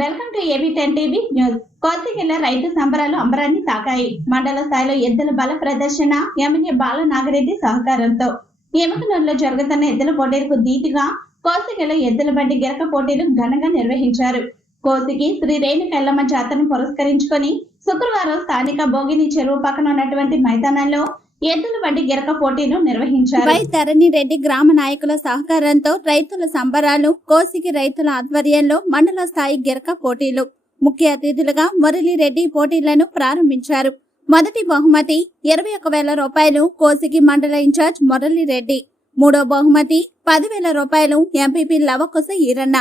Welcome to AB ten TV news. Kothigilla రైతు సంబరాలు అంబరాన్ని తాకాయి. మండల స్థాయిలో ఎద్దుల బల ప్రదర్శన ఎమ్మెల్యే బాల నాగిరెడ్డి సహకారంతో. ఎమకనూరులో జరుగుతున్న ఎద్దుల పోటీలకు ధీటుగా కోసిగిల ఎద్దుల బండి గిరక పోటీలు ఘనంగా నిర్వహించారు. కోసికి శ్రీ రేణుకెల్లమ్మ జాతరను పురస్కరించుకొని శుక్రవారం స్థానిక భోగిని చెరువు పక్కన ఉన్నటువంటి మైదానంలో ఎద్దుల బండి గిరక పోటీలు నిర్వహించారు. వై ధరణి రెడ్డి గ్రామ నాయకుల సహకారంతో రైతుల సంబరాలు కోసికి రైతుల ఆధ్వర్యంలో మండల స్థాయి గిరక పోటీలు. ముఖ్య అతిథులుగా మురళీరెడ్డి పోటీలను ప్రారంభించారు. మొదటి బహుమతి ఇరవై ఒక వేల రూపాయలు కోసికి మండల ఇన్ఛార్జ్ మురళీరెడ్డి మూడో బహుమతి పదివేల రూపాయలు ఎంపీపీ లవకుశ ఈరన్న.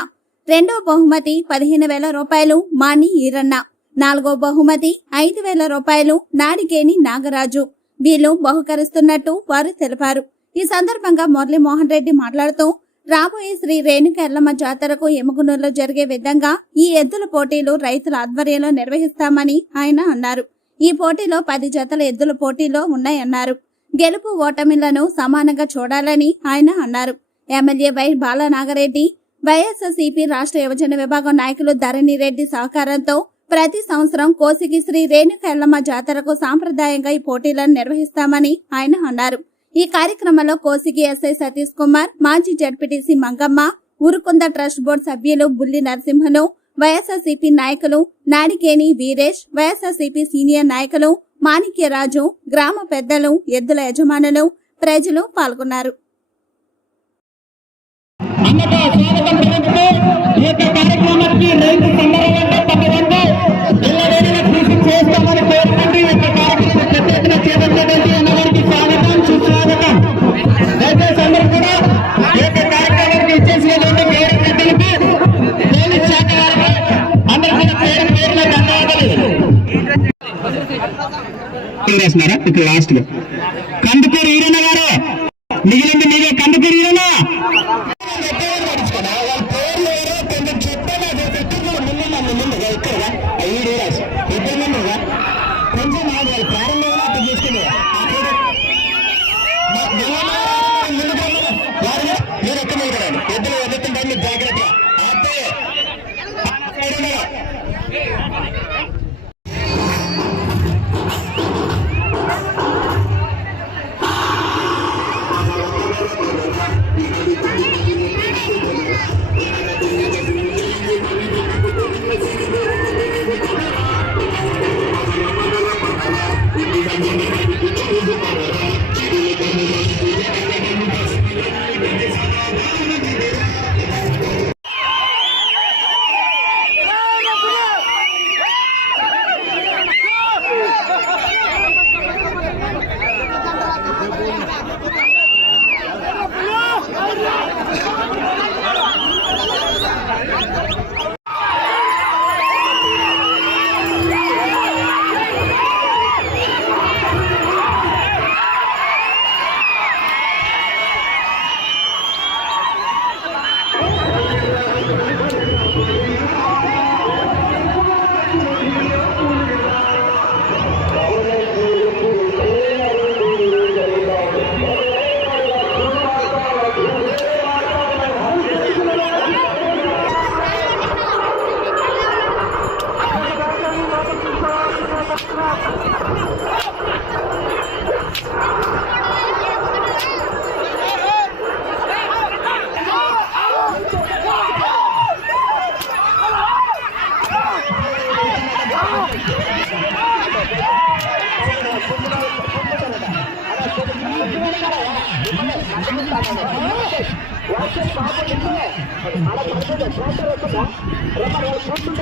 రెండో బహుమతి పదిహేను వేల రూపాయలు మాని ఈరన్న. నాలుగో బహుమతి ఐదు వేల రూపాయలు నాడికేని నాగరాజు. వీళ్ళు బహుకరిస్తున్నట్టు వారు తెలిపారు. ఈ సందర్భంగా మురళీమోహన్ రెడ్డి మాట్లాడుతూ రాబోయే శ్రీ రేణుకెల్లమ్మ జాతరకు ఎముగునూరులో జరిగే విధంగా ఈ ఎద్దుల పోటీలు రైతుల ఆధ్వర్యంలో నిర్వహిస్తామని ఆయన అన్నారు. ఈ పోటీలో పది జతల ఎద్దుల పోటీలో ఉన్నాయన్నారు. గెలుపు ఓటమిలను సమానంగా చూడాలని ఆయన అన్నారు. ఎమ్మెల్యే వై బాలనాగరెడ్డి వైఎస్ఆర్సీపీ రాష్ట్ర యువజన విభాగం నాయకులు ధరణి రెడ్డి సహకారంతో ప్రతి సంవత్సరం కోసికి శ్రీ రేణుకెల్లమ్మ జాతరకు సాంప్రదాయంగా ఈ పోటీలను నిర్వహిస్తామని ఆయన అన్నారు. ఈ కార్యక్రమంలో కోసికి ఎస్ఐ సతీష్ కుమార్ మాజీ ZPTC Mangamma Urukunda trust board సభ్యులు బుల్లి నరసింహను వైఎస్ఆర్సీపీ నాయకులు నాడికేని వీరేష్ వైఎస్ఆర్సీపీ సీనియర్ నాయకులు మాణిక్యరాజు గ్రామ పెద్దలు ఎద్దుల యజమానులు ప్రజలు పాల్గొన్నారు. వేస్తున్నారా ఇక్కడ లాస్ట్లో. కందుకూరు ఈరన్న గారు మిగిలింది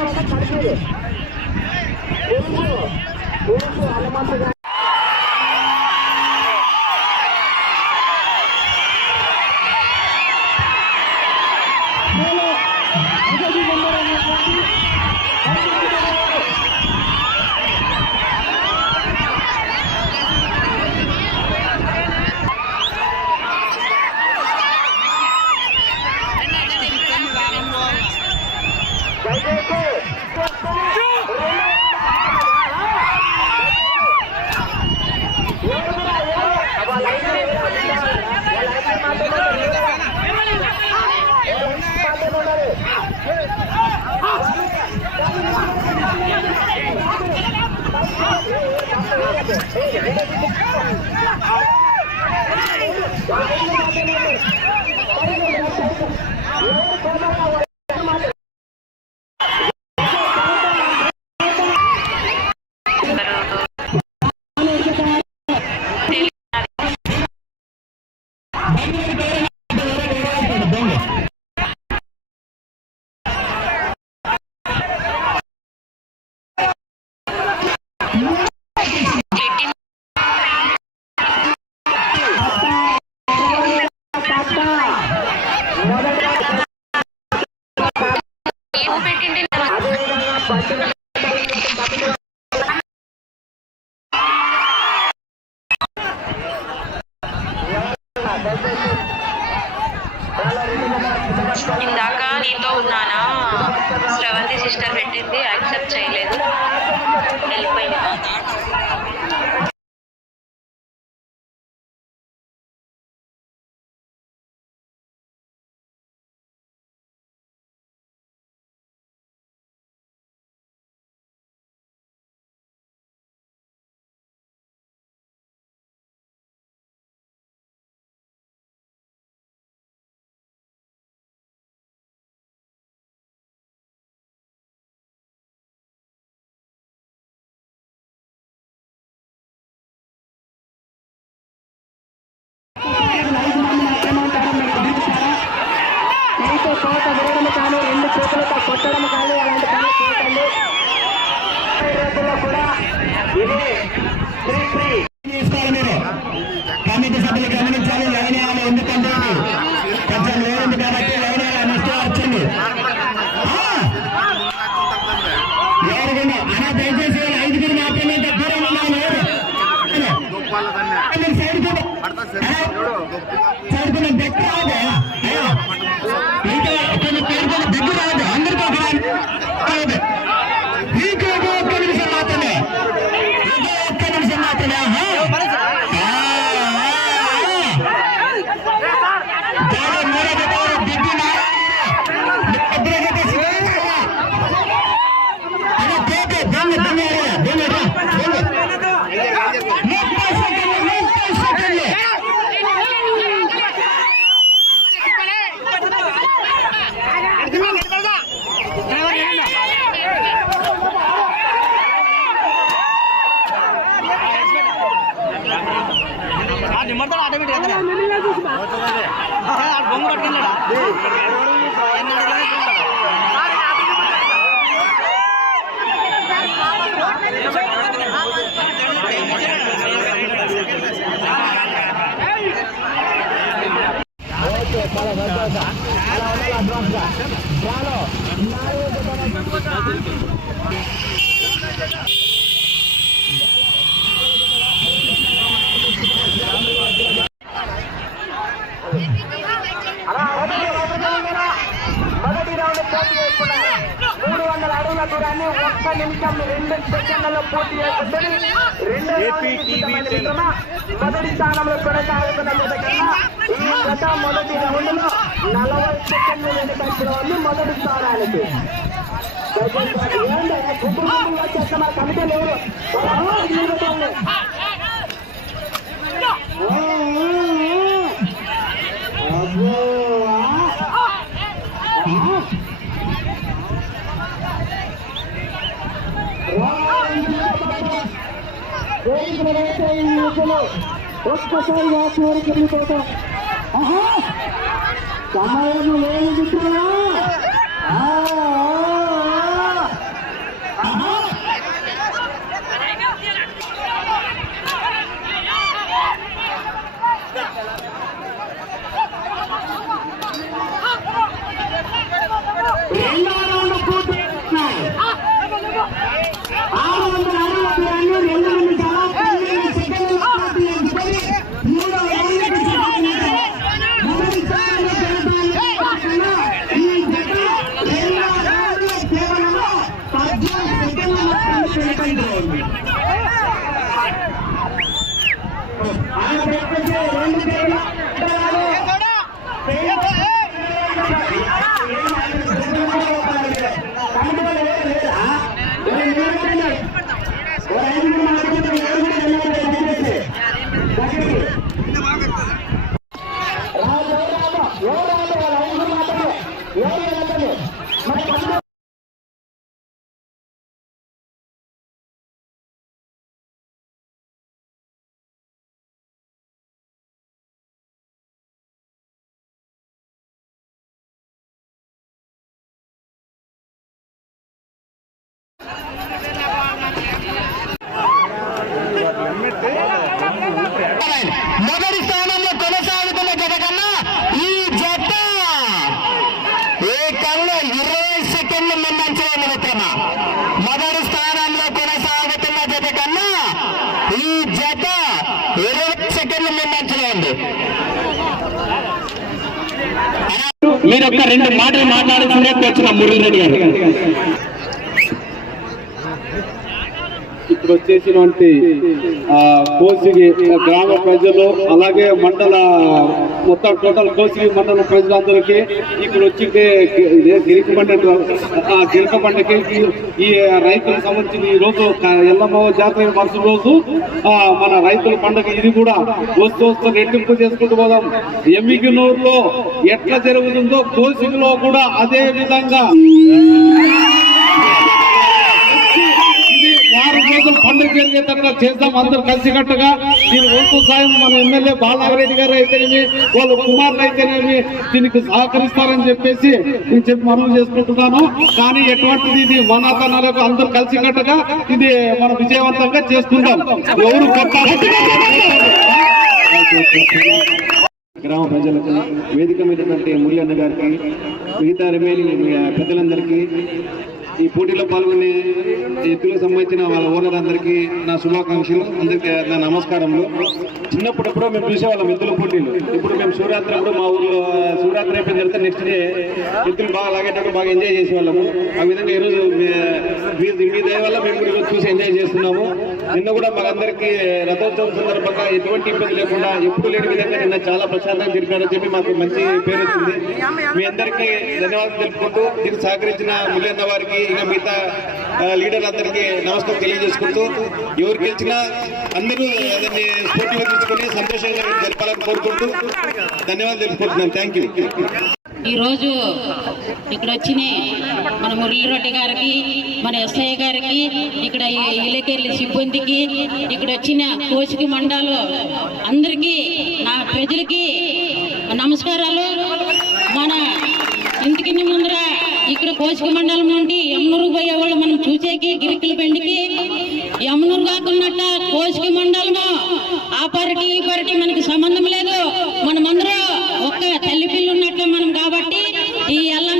ಕಡಿಮೆ ಇದೆ. Yeah. నీతో ఉన్నానా? శ్రవంతి సిస్టర్ పెట్టింది యాక్సెప్ట్ చేయలేదు. వెళ్ళిపోయింది. Three, three. బొమ్మ పట్టుకెళ్ళాడా Bravo! ఏపీ టీవీ మొదటి స్థానంలో కొనసాగుతున్న ఈ గత మొదటి రౌండ్ లో నలభై సెకండ్ల వెనుకంచడం ఉంది మొదటి స్థానానికి చేస్తున్నారు కమిటీ లేరు వేదికలు వేస్తాయి యువకులు ఒక్కసారి యాత్ర వరకు వెళ్ళిపోతాం. సమయం లేదు మిత్రులు మీరు ఒక రెండు మాటలు మాట్లాడాల్సిందే వచ్చిన మురళి రెడ్డి గారు. ఇక్కడికి వచ్చేసినటువంటి కోసిగి గ్రామ ప్రజలు అలాగే మండల మొత్తం టోటల్ కోసిగి మండల ప్రజలందరికీ ఇక్కడ వచ్చి గిరికబండ ఆ గిరికబండకి ఈ- ఈ రైతులకు సంబంధించిన ఈ రోజు ఎల్లమ్మ జాతర మరుసటి రోజు మన రైతుల పండుగ ఇది కూడా వస్తూ వస్తూ రెట్టింపు చేసుకుంటూ పోదాం. ఎమ్మిగినూరులో ఎట్లా జరుగుతుందో కోసిగిలో కూడా అదే విధంగా ఇది వారం రోజులు పండుగ జరిగేటట్టుగా చేద్దాం అందరూ కలిసికట్టుగా. దీని వంతు సాయం మన ఎమ్మెల్యే బాలనాగరెడ్డి గారు అయితేనేమి వాళ్ళ కుమారులు అయితేనేమి దీనికి సహకరిస్తారని చెప్పేసి నేను చెప్పి మనం చేసుకుంటున్నాను. కానీ ఎటువంటిది ఇది వనాతనాలకు అందరూ కలిసికట్టుగా ఇది మనం విజయవంతంగా చేసుకుందాం. ఎవరు గ్రామ ప్రజలకు వేదిక మీదటువంటి మురళన్న గారికి మిగతా రిమైనింగ్ పెద్దలందరికీ ఈ పోటీలో పాల్గొనే ఎత్తులకు సంబంధించిన వాళ్ళ ఓనర్లందరికీ నా శుభాకాంక్షలు. అందరికీ నా నమస్కారములు. చిన్నప్పుడప్పుడు మేము చూసేవాళ్ళం ఎత్తుల పోటీలు. ఇప్పుడు మేము శివరాత్రి అప్పుడు మా ఊర్లో శివరాత్రి అయిపోయిన తర్వాత నెక్స్ట్ డే ఎత్తులు బాగా లాగేటప్పుడు బాగా ఎంజాయ్ చేసేవాళ్ళము. ఆ విధంగా ఈరోజు మీ- దయ వల్ల మేము కూడా చూసి ఎంజాయ్ చేస్తున్నాము. నిన్న కూడా మాకందరికీ రథోత్సవం సందర్భంగా ఎటువంటి ఇబ్బంది లేకుండా ఎప్పుడు లేని విధంగా నిన్న చాలా ప్రశాంతంగా జరిపారని చెప్పి మాకు మంచి పేరు వచ్చింది. మీ అందరికీ ధన్యవాదాలు తెలుపుకుంటూ దీనికి సహకరించిన మురళన్న వారికి ఇంకా మిగతా లీడర్ లీడర్లందరికీ నమస్కారం తెలియజేసుకుంటూ ఎవరు గెలిచినా అందరూ దాన్ని స్ఫూర్తిగా తీసుకుని సంతోషంగా జరపాలని కోరుకుంటూ ధన్యవాదాలు తెలుపుకుంటున్నాను థ్యాంక్ యూ ఈరోజు ఇక్కడ వచ్చిన మన మురళిరెడ్డి గారికి మన ఎస్ఐ గారికి ఇక్కడ ఈ ఇలకెళ్ళి సిబ్బందికి ఇక్కడ వచ్చిన కోసికి మండలు అందరికీ నా ప్రజలకి నమస్కారాలు. మన ఇంటికి ముందర ఇక్కడ కోసిక మండలం నుండి యమునూరు పోయేవాళ్ళు మనం చూసేకి గిరికల పెండికి యమునూరు కాకున్నట్ట కోసిక మండలము. ఆ పార్టీ ఈ పార్టీ మనకి సంబంధం లేదు. మనమందరం ఒక్క తల్లి పిల్లలు ఉన్నట్లు మనం కాబట్టి ఈ ఎల్ల